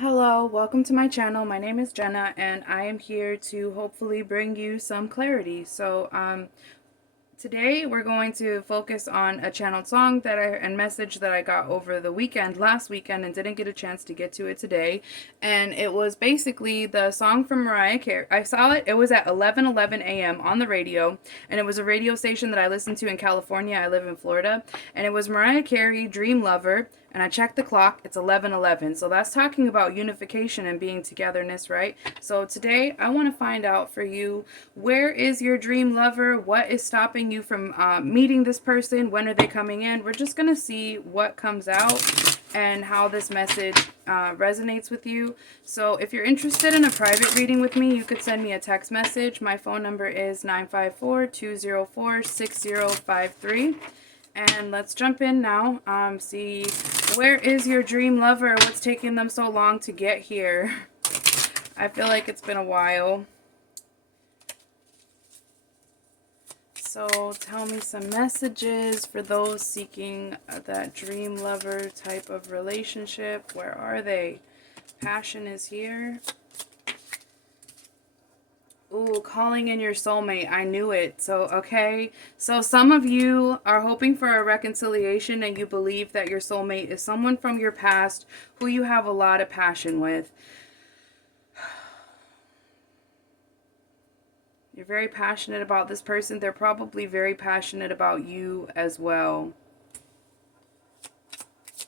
Hello, welcome to my channel. My name is Jenna and I am here to hopefully bring you some clarity. Today we're going to focus on a channeled song and message that I got over the weekend, last weekend, and didn't get a chance to get to it today. And it was basically the song from Mariah Carey. I saw it. It was at 11:11 a.m. on the radio, and it was a radio station that I listened to in California. I live in Florida, and it was Mariah Carey, "Dream Lover." And I checked the clock, it's 11:11. So that's talking about unification and being togetherness, right? So today I want to find out for you, where is your dream lover? What is stopping you from meeting this person? When are they coming in? We're just going to see what comes out and how this message resonates with you. So if you're interested in a private reading with me, you could send me a text message. My phone number is 954-204-6053. And let's jump in now. See, where is your dream lover? What's taking them so long to get here? I feel like it's been a while. So tell me some messages for those seeking that dream lover type of relationship. Where are they? Passion is here. Ooh, calling in your soulmate. I knew it. So, okay. So some of you are hoping for a reconciliation and you believe that your soulmate is someone from your past who you have a lot of passion with. You're very passionate about this person. They're probably very passionate about you as well.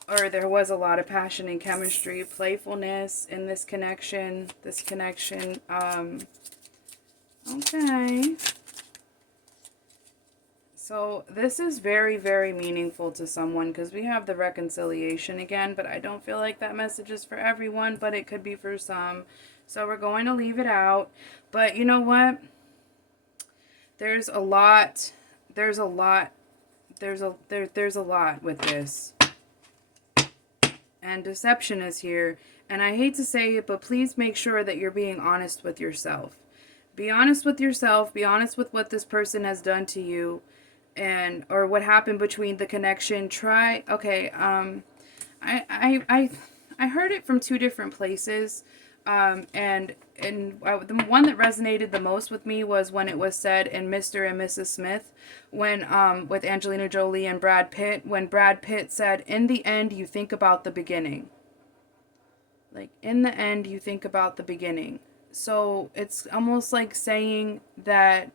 Or there was a lot of passion and chemistry, playfulness in this connection. Okay. So this is very, very meaningful to someone because we have the reconciliation again, but I don't feel like that message is for everyone, but it could be for some. So we're going to leave it out. But you know what? There's a lot with this. And deception is here. And I hate to say it, but please make sure that you're being honest with yourself. Be honest with yourself. Be honest with what this person has done to you, or what happened between the connection. I heard it from two different places, the one that resonated the most with me was when it was said in Mr. and Mrs. Smith, when with Angelina Jolie and Brad Pitt, when Brad Pitt said, "In the end, you think about the beginning." Like, in the end, you think about the beginning. So it's almost like saying that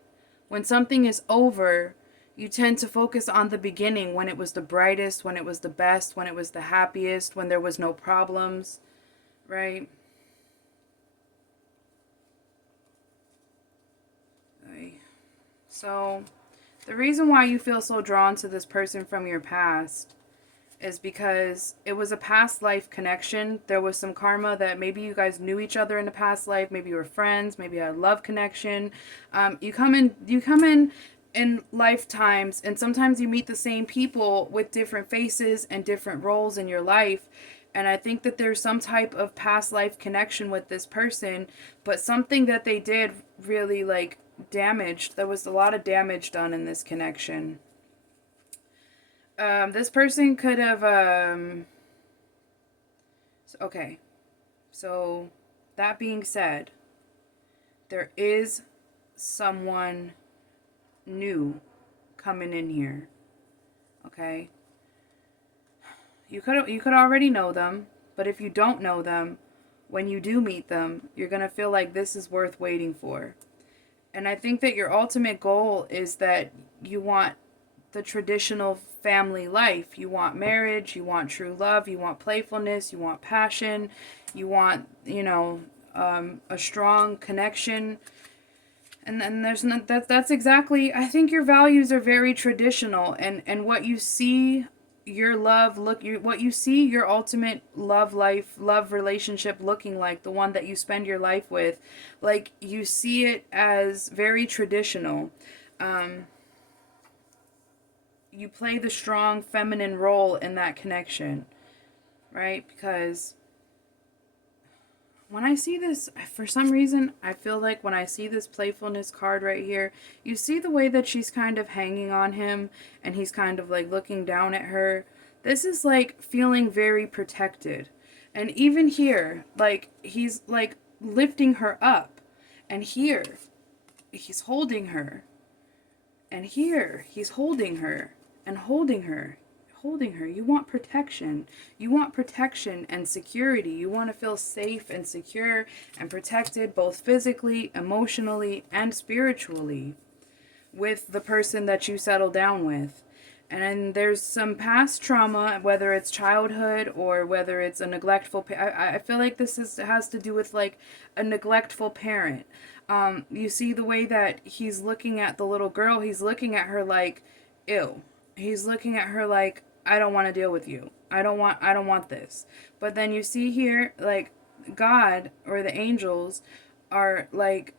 when something is over, you tend to focus on the beginning, when it was the brightest, when it was the best, when it was the happiest, when there was no problems, right? So the reason why you feel so drawn to this person from your past is because it was a past life connection. There was some karma that maybe you guys knew each other in a past life. Maybe you were friends. Maybe you had a love connection. You come in lifetimes, and sometimes you meet the same people with different faces and different roles in your life. And I think that there's some type of past life connection with this person, but something that they did really damaged. There was a lot of damage done in this connection. This person could have, okay. So, that being said, there is someone new coming in here. Okay? You could already know them, but if you don't know them, when you do meet them, you're going to feel like this is worth waiting for. And I think that your ultimate goal is that you want the traditional family life. You want marriage, you want true love, you want playfulness, you want passion, you want, a strong connection. And then that's exactly, I think your values are very traditional, and what you see what you see your ultimate love relationship looking like, the one that you spend your life with, like, you see it as very traditional. You play the strong feminine role in that connection, right? Because when I see this, for some reason, I feel like when I see this playfulness card right here, you see the way that she's kind of hanging on him and he's kind of like looking down at her. This is like feeling very protected. And even here, like, he's like lifting her up. And here, he's holding her. And here, he's holding her and holding her, holding her. You want protection. You want protection and security. You want to feel safe and secure and protected, both physically, emotionally, and spiritually, with the person that you settle down with. And there's some past trauma, whether it's childhood or whether it's a neglectful I feel like this has to do with like a neglectful parent. You see the way that he's looking at the little girl, he's looking at her like, ew. He's looking at her like, I don't want to deal with you. I don't want this. But then you see here, like, God or the angels are like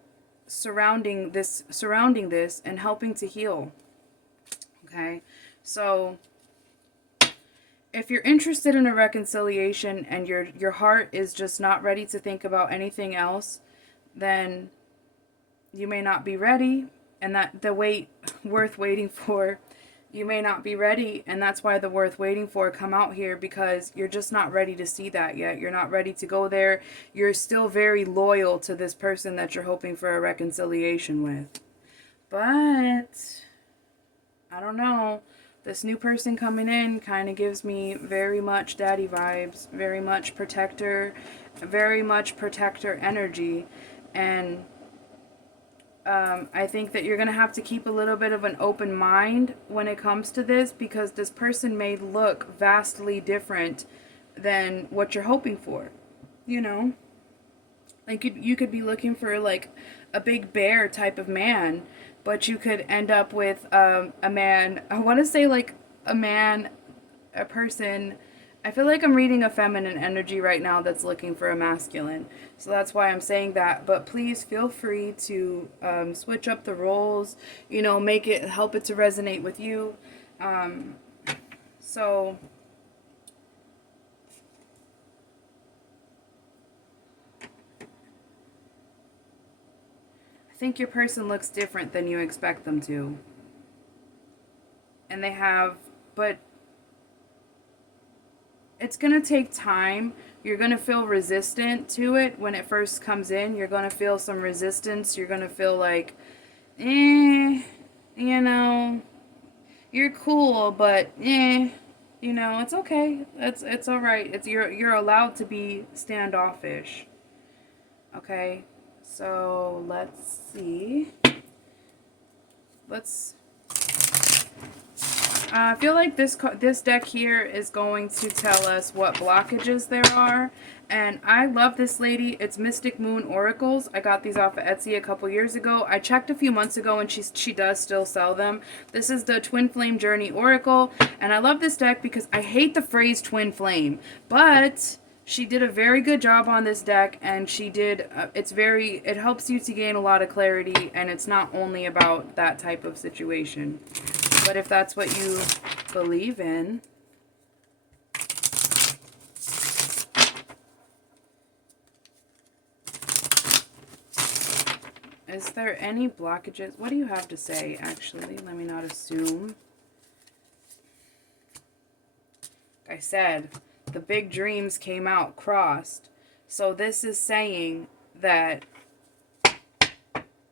surrounding this and helping to heal. Okay? So if you're interested in a reconciliation and your heart is just not ready to think about anything else, then you may not be ready, and that the wait worth waiting for, you may not be ready, and that's why the worth waiting for come out here, because you're just not ready to see that yet. You're not ready to go there. You're still very loyal to this person that you're hoping for a reconciliation with. But I don't know. This new person coming in kind of gives me very much daddy vibes, very much protector energy. And I think that you're going to have to keep a little bit of an open mind when it comes to this, because this person may look vastly different than what you're hoping for. You know? Like, you could be looking for like a big bear type of man, but you could end up with a man, I want to say like a person, I feel like I'm reading a feminine energy right now that's looking for a masculine. So that's why I'm saying that. But please feel free to switch up the roles, you know, help it to resonate with you. So I think your person looks different than you expect them to. And but it's going to take time. You're going to feel resistant to it when it first comes in. You're going to feel some resistance. You're going to feel like, you know, you're cool, but you know, it's okay. It's all right. You're allowed to be standoffish. Okay? So, let's see. I feel like this deck here is going to tell us what blockages there are. And I love this lady. It's Mystic Moon Oracles. I got these off of Etsy a couple years ago. I checked a few months ago and she does still sell them. This is the Twin Flame Journey Oracle. And I love this deck because I hate the phrase Twin Flame. But she did a very good job on this deck, and she did, it helps you to gain a lot of clarity, and it's not only about that type of situation. But if that's what you believe in. Is there any blockages? What do you have to say, actually? Let me not assume. Like I said, the big dreams came out crossed. So this is saying that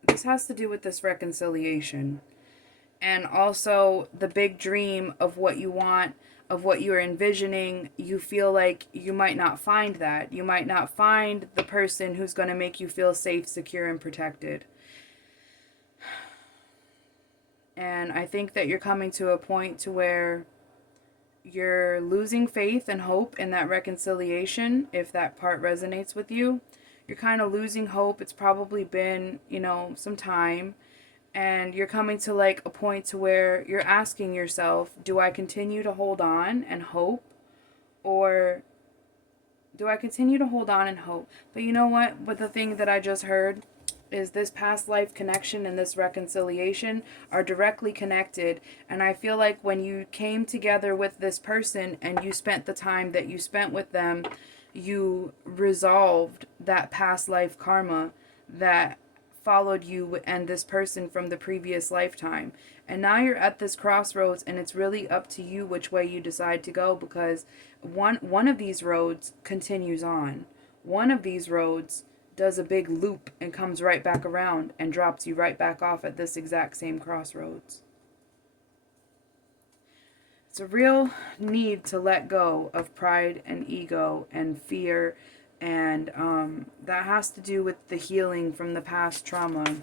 this has to do with this reconciliation. And also the big dream of what you want, of what you're envisioning, you feel like you might not find that. You might not find the person who's going to make you feel safe, secure, and protected. And I think that you're coming to a point to where you're losing faith and hope in that reconciliation, if that part resonates with you. You're kind of losing hope. It's probably been, you know, some time. And you're coming to like a point to where you're asking yourself, do I continue to hold on and hope? Or do I continue to hold on and hope? But you know what? But the thing that I just heard is this past life connection and this reconciliation are directly connected. And I feel like when you came together with this person and you spent the time that you spent with them, you resolved that past life karma that followed you and this person from the previous lifetime. And now you're at this crossroads, and it's really up to you which way you decide to go, because one of these roads continues on. One of these roads does a big loop and comes right back around and drops you right back off at this exact same crossroads. It's a real need to let go of pride and ego and fear, and that has to do with the healing from the past trauma.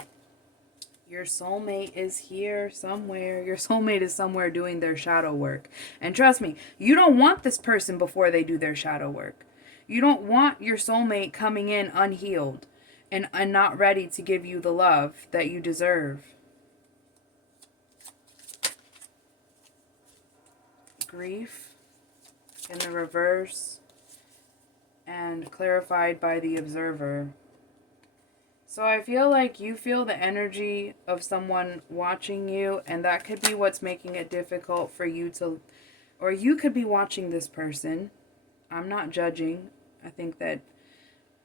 Your soulmate is here somewhere. Your soulmate is somewhere doing their shadow work. And trust me, you don't want this person before they do their shadow work. You don't want your soulmate coming in unhealed and not ready to give you the love that you deserve. Grief in the reverse and clarified by the observer. So I feel like you feel the energy of someone watching you, and that could be what's making it difficult for you to, or you could be watching this person. I'm not judging. I think that,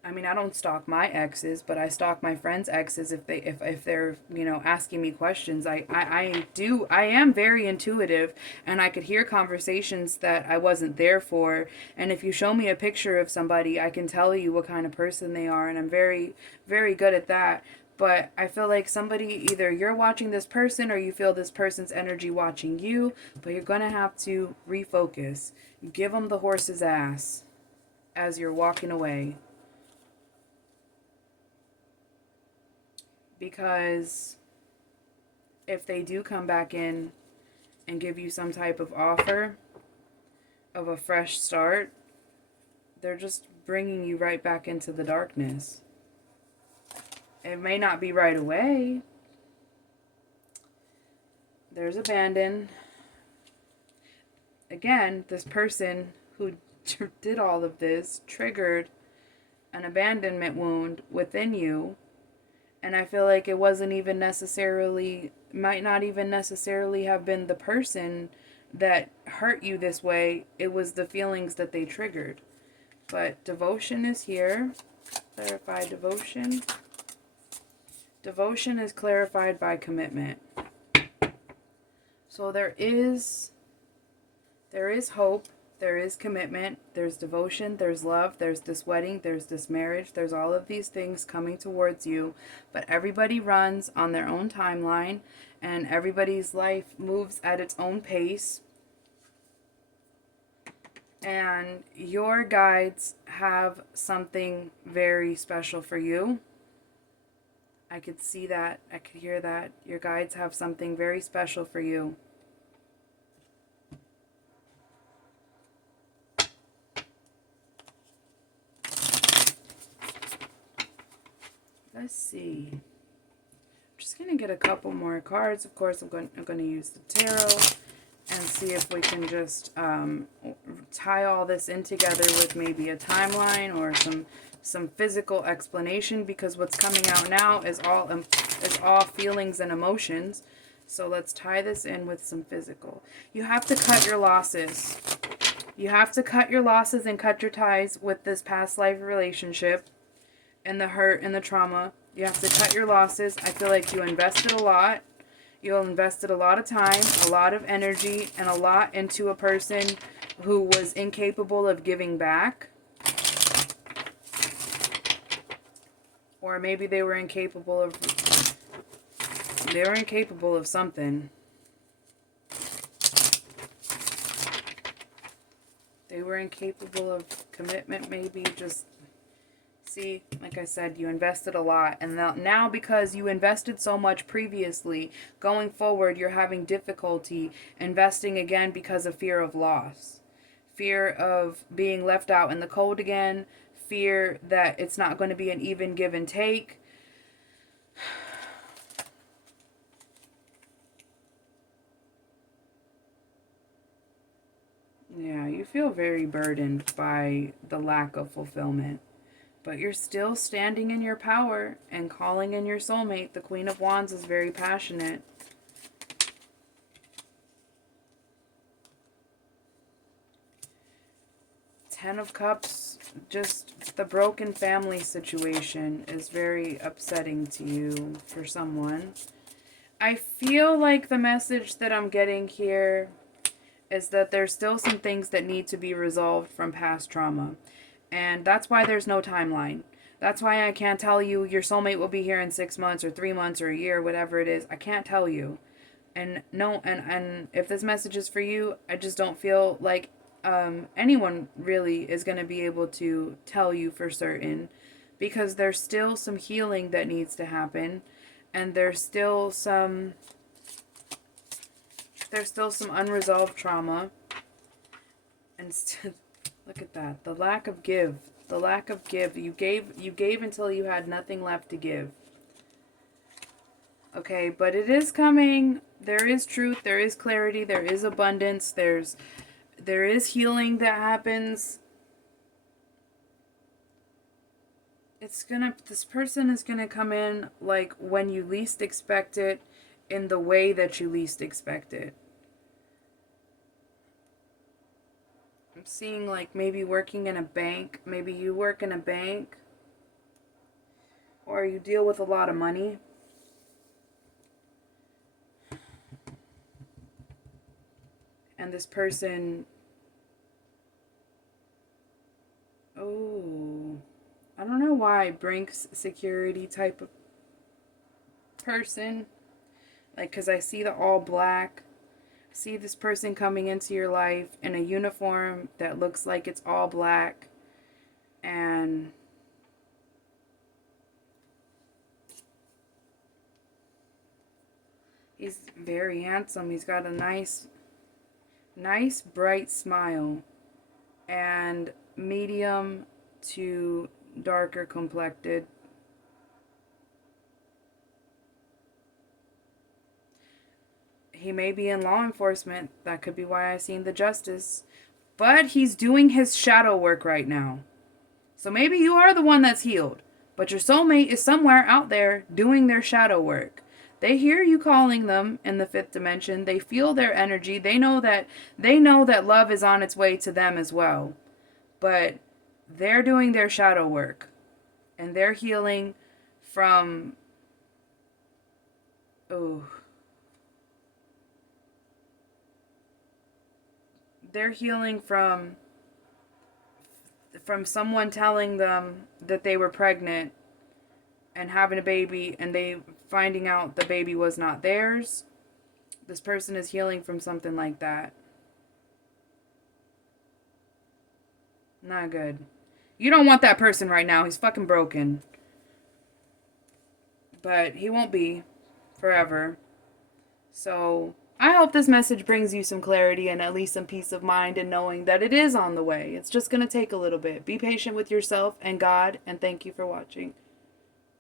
I mean, I don't stalk my exes, but I stalk my friends' exes if they're, you know, asking me questions. I am very intuitive, and I could hear conversations that I wasn't there for. And if you show me a picture of somebody, I can tell you what kind of person they are, and I'm very, very good at that. But I feel like somebody, either you're watching this person or you feel this person's energy watching you, but you're going to have to refocus. Give them the horse's ass as you're walking away. Because if they do come back in and give you some type of offer of a fresh start, they're just bringing you right back into the darkness. It may not be right away. There's abandon. Again, this person who did all of this triggered an abandonment wound within you. And I feel like it wasn't even necessarily, might not even necessarily have been the person that hurt you this way. It was the feelings that they triggered. But devotion is here. Clarify devotion. Devotion is clarified by commitment. So there is hope. There is commitment, there's devotion, there's love, there's this wedding, there's this marriage, there's all of these things coming towards you. But everybody runs on their own timeline, and everybody's life moves at its own pace. And your guides have something very special for you. I could see that, I could hear that. Your guides have something very special for you. Let's see. I'm just going to get a couple more cards. Of course, I'm going to use the tarot and see if we can just tie all this in together with maybe a timeline or some physical explanation, because what's coming out now is all feelings and emotions. So let's tie this in with some physical. You have to cut your losses. You have to cut your losses and cut your ties with this past life relationship and the hurt and the trauma. You have to cut your losses. I feel like you invested a lot. You invested a lot of time, a lot of energy, and a lot into a person who was incapable of giving back. Or maybe they were incapable of something. They were incapable of commitment, maybe. Just see, like I said, you invested a lot, and now because you invested so much previously, going forward you're having difficulty investing again because of fear of loss. Fear of being left out in the cold again. Fear that it's not going to be an even give and take. Yeah, you feel very burdened by the lack of fulfillment. But you're still standing in your power and calling in your soulmate. The Queen of Wands is very passionate. Ten of Cups just the broken family situation is very upsetting to you for someone. I feel like the message that I'm getting here is that there's still some things that need to be resolved from past trauma. And that's why there's no timeline. That's why I can't tell you your soulmate will be here in 6 months or 3 months or a year, whatever it is. I can't tell you. And no, and if this message is for you, I just don't feel like anyone really is going to be able to tell you for certain, because there's still some healing that needs to happen, and there's still some unresolved trauma. And look at that, the lack of give. You gave until you had nothing left to give. Okay, but it is coming. There is truth, there is clarity, there is abundance, there is healing that happens. This person is gonna come in like when you least expect it, in the way that you least expect it. I'm seeing like maybe working in a bank. Maybe you work in a bank, or you deal with a lot of money. And this person, oh, I don't know why, Brinks security type of person. Like, because I see the all black. I see this person coming into your life in a uniform that looks like it's all black. And he's very handsome. He's got a nice bright smile, and medium to darker complected. He may be in law enforcement. That could be why I've seen the justice. But he's doing his shadow work right now. So maybe you are the one that's healed, but your soulmate is somewhere out there doing their shadow work. They hear you calling them in the fifth dimension. They feel their energy. They know that love is on its way to them as well. But they're doing their shadow work, and they're healing from they're healing from someone telling them that they were pregnant and having a baby, and they finding out the baby was not theirs. This person is healing from something like that. Not good. You don't want that person right now. He's fucking broken. But he won't be forever. So I hope this message brings you some clarity and at least some peace of mind, and knowing that it is on the way. It's just going to take a little bit. Be patient with yourself and God, and thank you for watching.